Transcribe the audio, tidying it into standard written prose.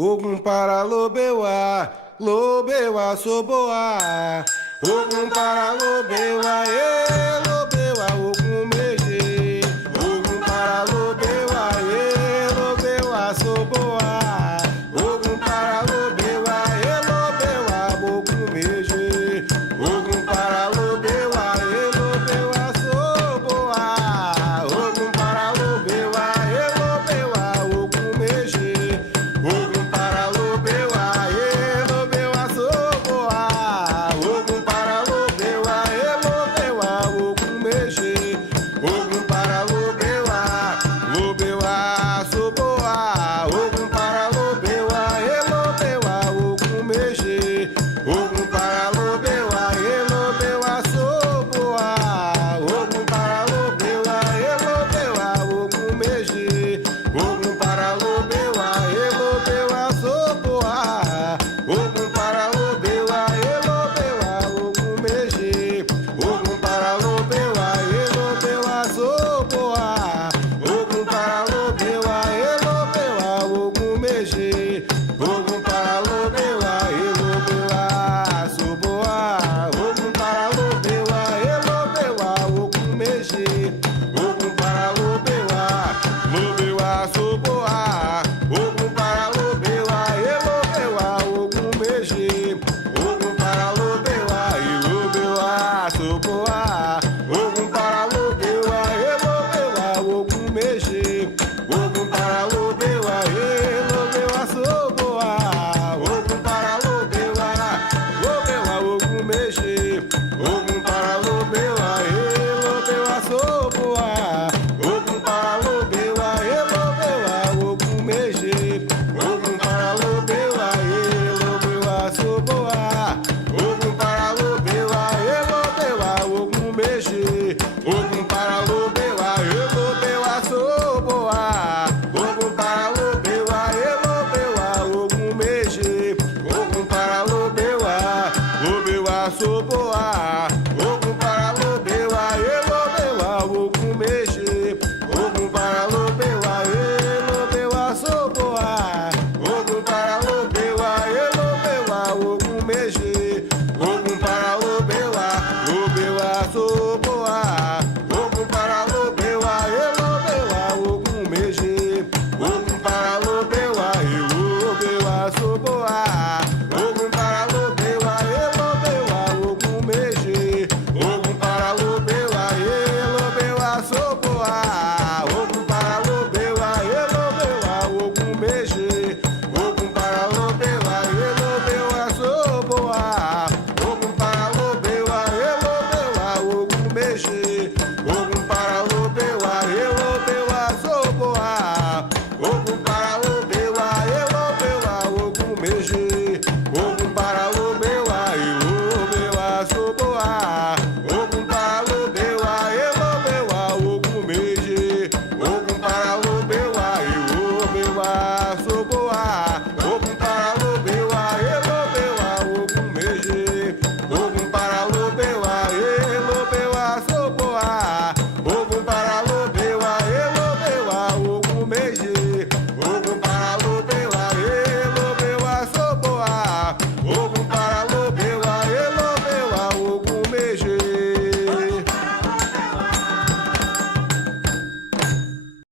Ogum para lobewa, lobewa soboa. Ogum para lobewa, lobewa ogum meje. Ogum para lobewa, lobewa soboa. Ogum para lobewa, lobewa ogum meje. Ogum para lobewa, lobewa soboa. Ogum para lobewa, lobewa ogum meje. Ogum para lobewa, lobewa soboa. Ogum para lobewa, lobewa ogum meje. Ogum para lobewa, lobewa soboa. Ogum para lobewa, lobewa ogum meje. Ogum para lobewa, lobewa soboa. Ogum para lobewa, lobewa ogum meje. Ogum para lobewa, lobewa soboa. Ogum para lobewa, lobewa ogum meje. Ogum para lobewa, lobewa soboa. Ogum para lobewa, lobewa ogum meje. Ogum para lobewa, lobewa soboa. Ogum para lobewa, lobewa ogum meje. Ogum para lobewa, lobewa soboa. Ogum para lobewa, lobewa ogum meje. Ogum para lobewa, lobewa soboa. Ogum para lobewa, lobewa ogum meje. Ogum para lobewa, lobewa soboa. Ogum para lobewa, lobewa ogum meje. Ogum para lobewa, lobewa soboa. Ogum para lobewa, lobewa ogum meje. Ogum para lobewa, lobewa soboa. Ogum para lobewa, lobewa ogum meje. Ogum para lobewa, lobewa soboa. Ogum para lobewa, lobewa ogum meje. Ogum para lobewa, lobewa soboa. Ogum para lobewa, lobewa ogum meje. Ogum para lobewa, lobewa soboa. Ogum para lobewa, lobewa ogum meje. Ogum para lobewa, lobewa soboa. Ogum para lobewa, lobewa ogum meje. Ogum para